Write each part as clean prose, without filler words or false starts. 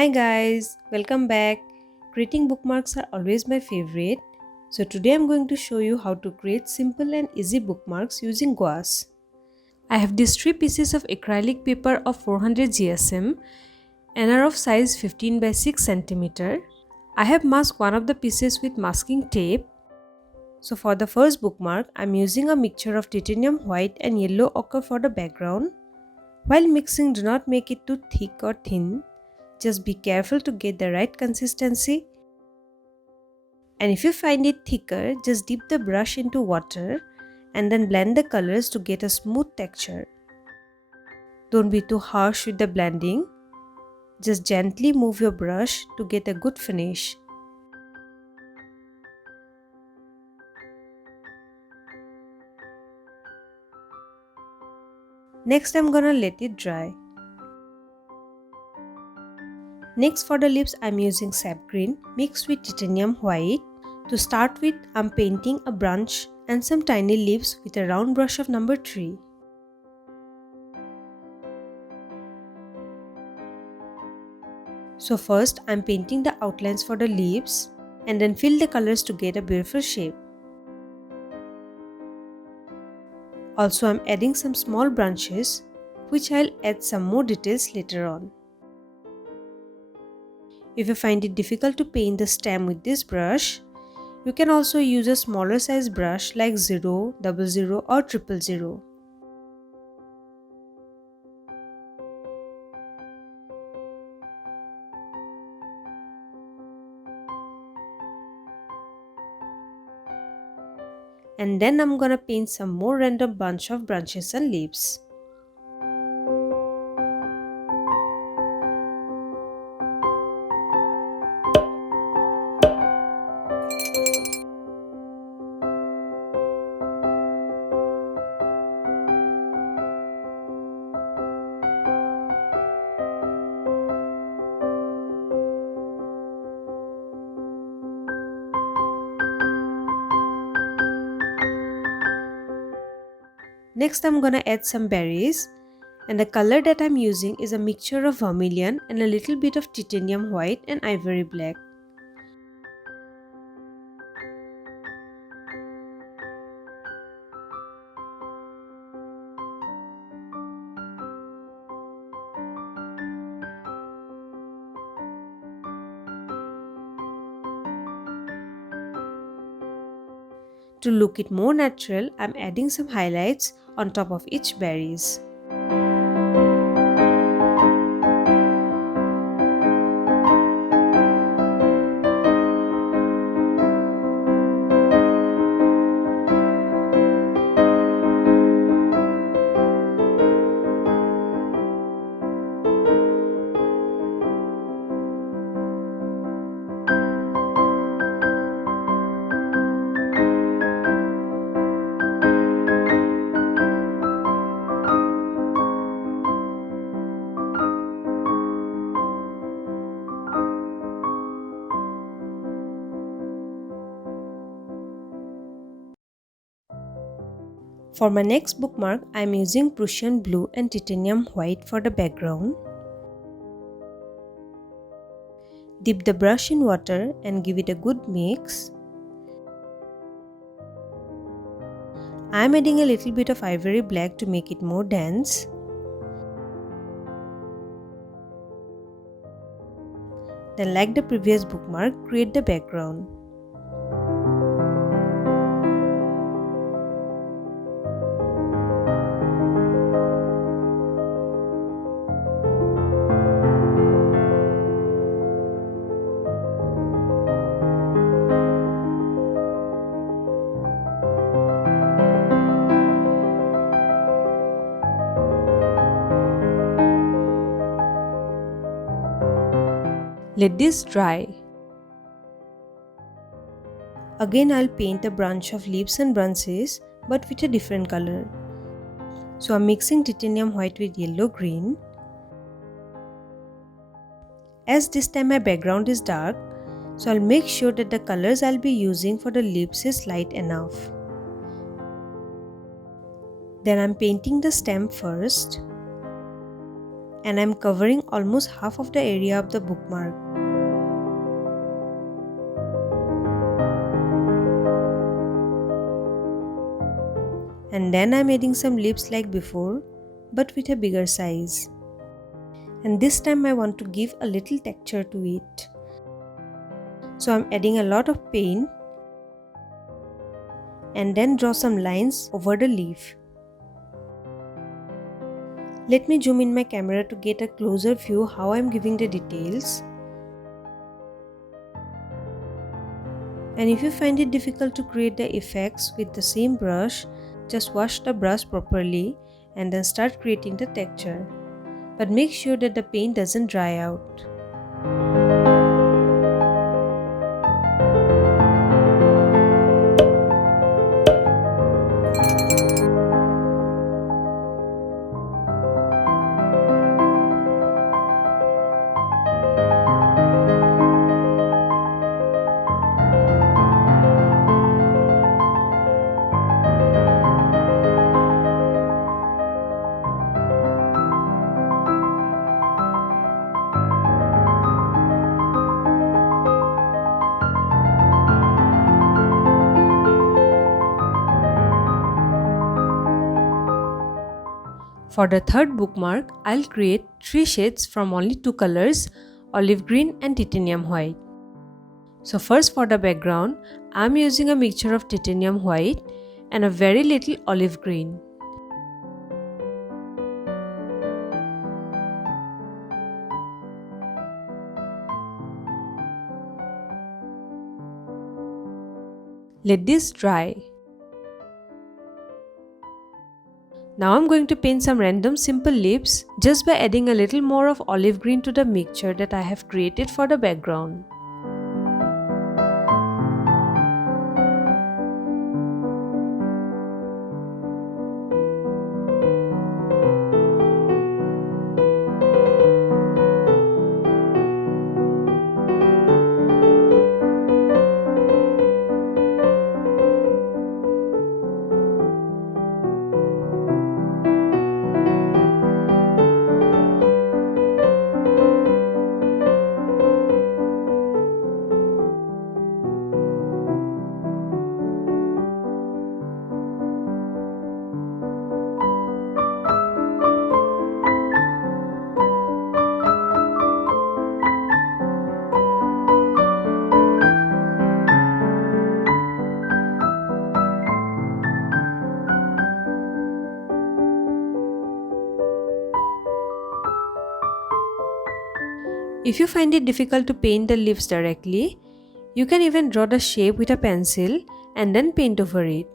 Hi guys, welcome back. Creating bookmarks are always my favorite. So today I'm going to show you how to create simple and easy bookmarks using gouache. I have these 3 pieces of acrylic paper of 400 GSM and are of size 15 by 6 cm. I have masked one of the pieces with masking tape. So for the first bookmark, I'm using a mixture of titanium white and yellow ochre for the background. While mixing, do not make it too thick or thin. Just be careful to get the right consistency. And if you find it thicker, just dip the brush into water and then blend the colors to get a smooth texture. Don't be too harsh with the blending. Just gently move your brush to get a good finish. Next, I'm gonna let it dry. Next, for the lips, I'm using sap green mixed with titanium white. To start with, I'm painting a branch and some tiny leaves with a round brush of number 3. So first, I'm painting the outlines for the leaves and then fill the colors to get a beautiful shape. Also, I'm adding some small branches, which I'll add some more details later on. If you find it difficult to paint the stem with this brush, you can also use a smaller size brush like 0, 00 or 000. And then I'm gonna paint some more random bunch of branches and leaves. Next, I'm gonna add some berries, and the color that I'm using is a mixture of vermilion and a little bit of titanium white and ivory black. To look it more natural, I'm adding some highlights on top of each berries. For my next bookmark, I am using Prussian blue and titanium white for the background. Dip the brush in water and give it a good mix. I am adding a little bit of ivory black to make it more dense. Then, like the previous bookmark, create the background. Let this dry. Again, I'll paint a bunch of leaves and branches, but with a different color. So I'm mixing titanium white with yellow green. As this time my background is dark, so I'll make sure that the colors I'll be using for the leaves is light enough. Then I'm painting the stem first. and I'm covering almost half of the area of the bookmark. And then I'm adding some leaves like before, but with a bigger size. And this time I want to give a little texture to it. So I'm adding a lot of paint and then draw some lines over the leaf. Let me zoom in my camera to get a closer view how I'm giving the details. And if you find it difficult to create the effects with the same brush, just wash the brush properly and then start creating the texture. But make sure that the paint doesn't dry out. For the third bookmark, I'll create 3 shades from only 2 colors, olive green and titanium white. So first for the background, I'm using a mixture of titanium white and a very little olive green. Let this dry. Now I'm going to paint some random simple leaves just by adding a little more of olive green to the mixture that I have created for the background. If you find it difficult to paint the leaves directly, you can even draw the shape with a pencil and then paint over it.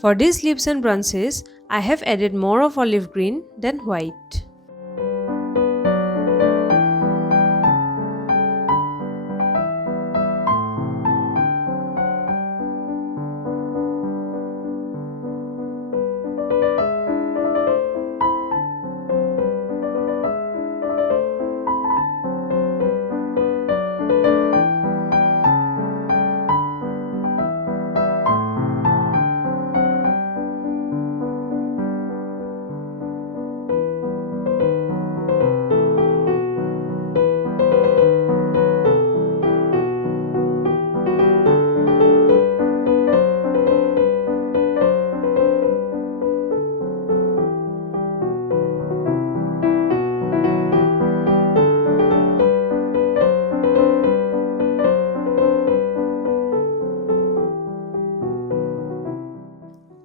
For these leaves and branches, I have added more of olive green than white.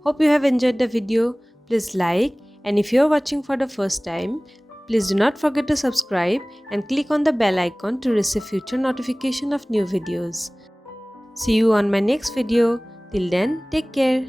Hope you have enjoyed the video. Please like, and if you are watching for the first time, please do not forget to subscribe and click on the bell icon to receive future notification of new videos. See you on my next video. Till then, take care.